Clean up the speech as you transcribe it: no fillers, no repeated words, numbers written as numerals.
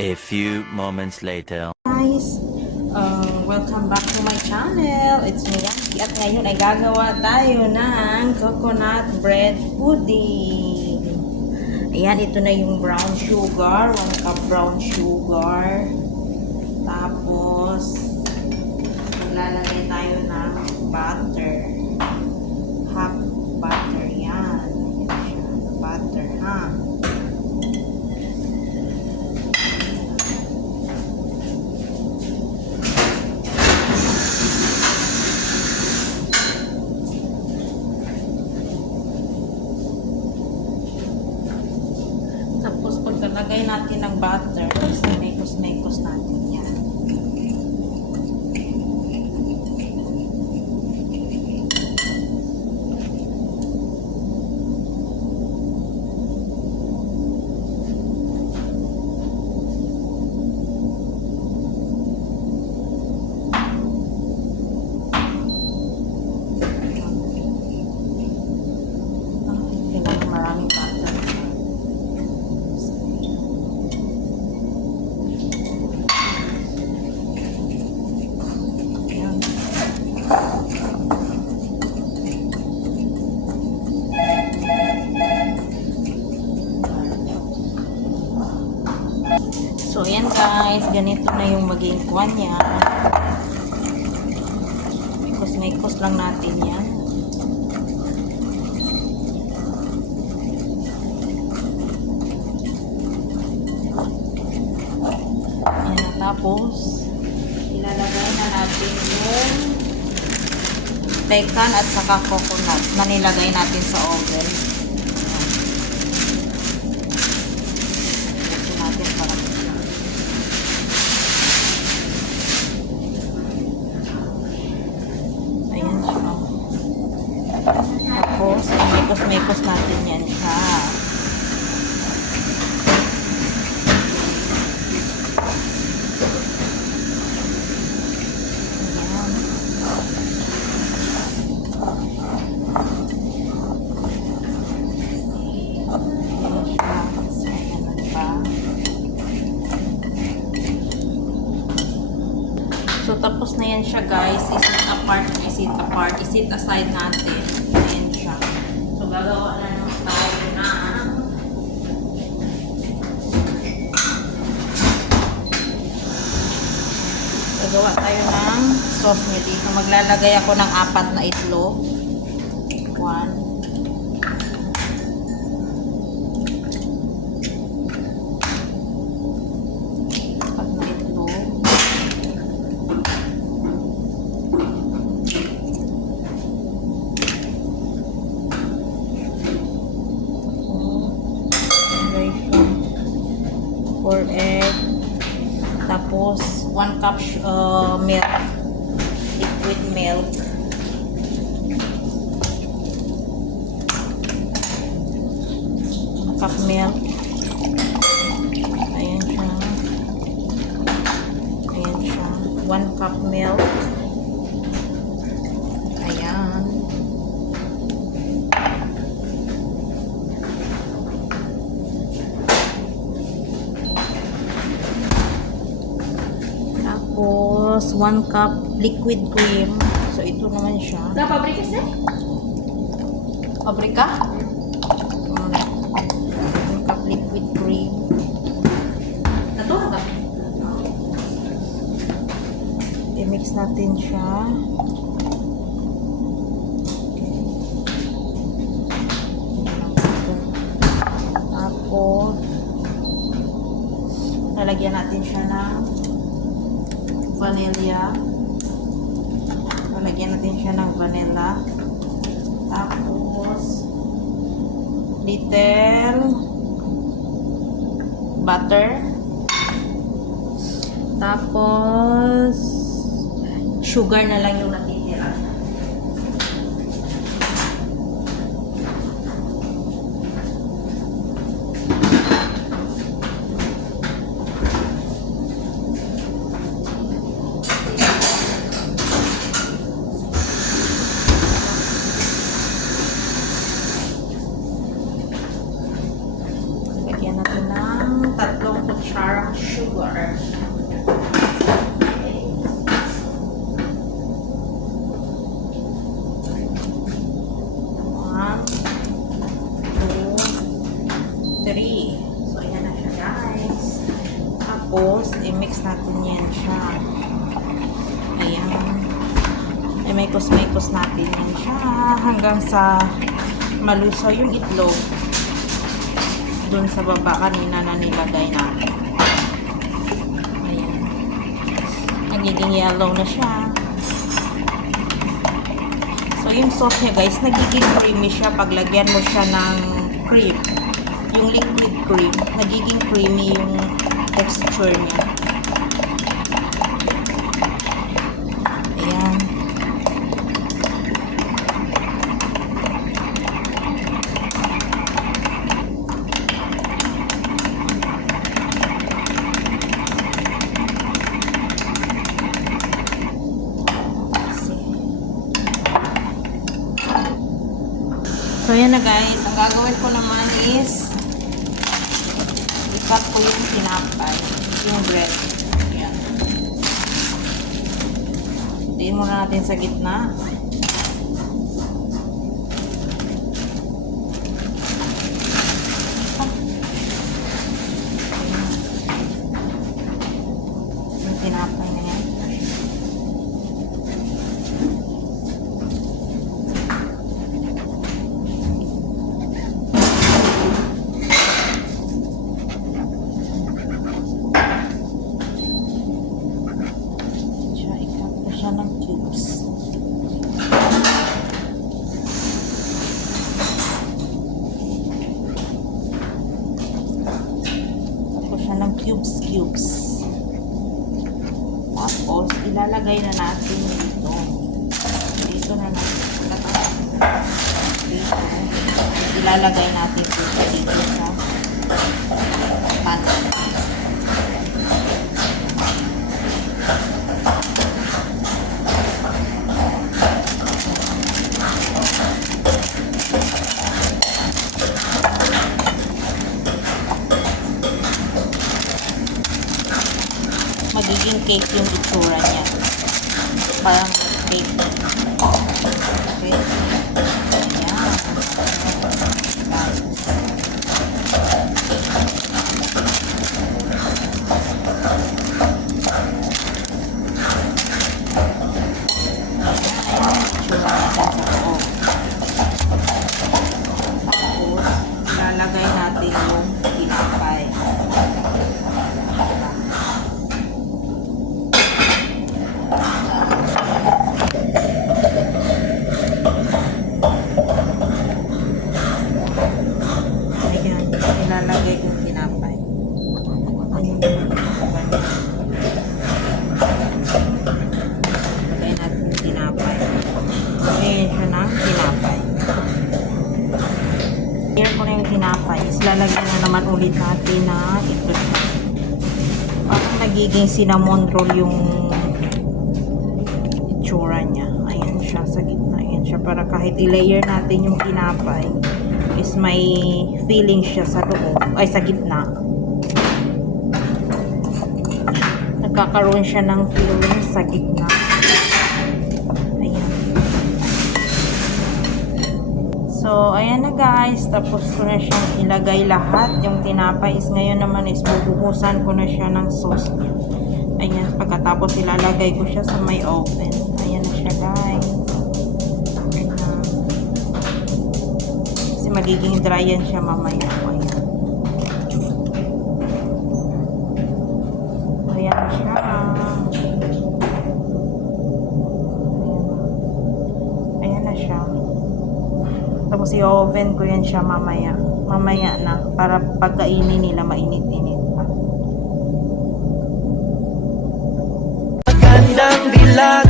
A few moments later. Guys, welcome back to my channel. It's me, Yancy, at ngayon ay gagawa tayo ng coconut bread pudding. Ayan, ito na yung brown sugar, 1 cup brown sugar. Tapos, maglalagay tayo ng butter. Half butter, yan. Ayan siya, butter, ha. Tapos pagkalagay natin ng butter, mekos-mekos natin yan. Kailangan maraming butter. So, ayan guys, ganito na yung maging kwan niya. Mekos-mekos lang natin yan. Ayan, tapos, ilalagay na natin yung pecan at saka coconut na nilagay natin sa oven. Tapos, mekos-mekos natin yan siya. Ayan. So, tapos na yan siya guys. Isit aside natin. Ayan siya. So, gagawa na naman tayo ng sauce niya dito. Maglalagay ako ng 4 na itlog. 1. Egg, tapos 1 cup milk, liquid milk, cup milk. Ayan siya, 1 cup milk. Ayan. Tapos, 1 cup liquid cream. So, ito naman siya. Sa pabrika siya? Pabrika? 1 cup liquid cream. Natuwa ba? I-mix natin siya. Tapos, lalagyan natin siya ng vanilla. Lalagyan natin siya ng vanilla. Tapos, little butter. Tapos, sugar na lang yung natitira. Lagyan natin ng 3 kutsarang sugar. siya. Ayan. Ay, maikos natin yan siya hanggang sa malusaw yung itlog dun sa baba kanina na nilagay natin. Ayan. Nagiging yellow na siya. So, yung sauce niya guys, nagiging creamy siya pag lagyan mo siya ng cream. Yung liquid cream, nagiging creamy yung texture niya. Ayan. So, yan na guys. Ang gagawin ko naman is i-cut ko yung tinapay. Yung bread. Ayan. Tiin muna natin sa gitna. Yung tinapay na yan. Siya ng cubes. Tapos siya ng cubes. Tapos, ilalagay na natin dito. Dito na natin. Dito. Ilalagay natin dito sa pan. Magiging cake yung itsura niya. Parang cake. Okay. Ayan. Tapos, ilalagay natin yung tinapay. Ilalagay yung tinapay. Lagay natin yung tinapay. Ayan siya na, tinapay. Clear ko na yung tinapay. Lalagyan na naman ulit natin na ito. Parang nagiging cinnamon roll yung itsura niya. Ayan siya sa gitna. Ayan siya para kahit i-layer natin yung tinapay is may feeling siya sa loob, ay sa gitna. Nagkakaroon siya ng feeling sa gitna. Ayan. So, ayan na guys. Tapos ko na siyang ilagay lahat. Yung tinapay is ngayon naman is bubuhusan ko na siya ng sauce. Ayan. Pagkatapos ilalagay ko siya sa may oven. Ayan na siya guys. Magiging dry yan siya mamaya. Ayan siya. Ayan na siya. Tapos i-oven ko yan siya mamaya. Mamaya na. Para pagkainin nila mainit-init pa. Magandang dilag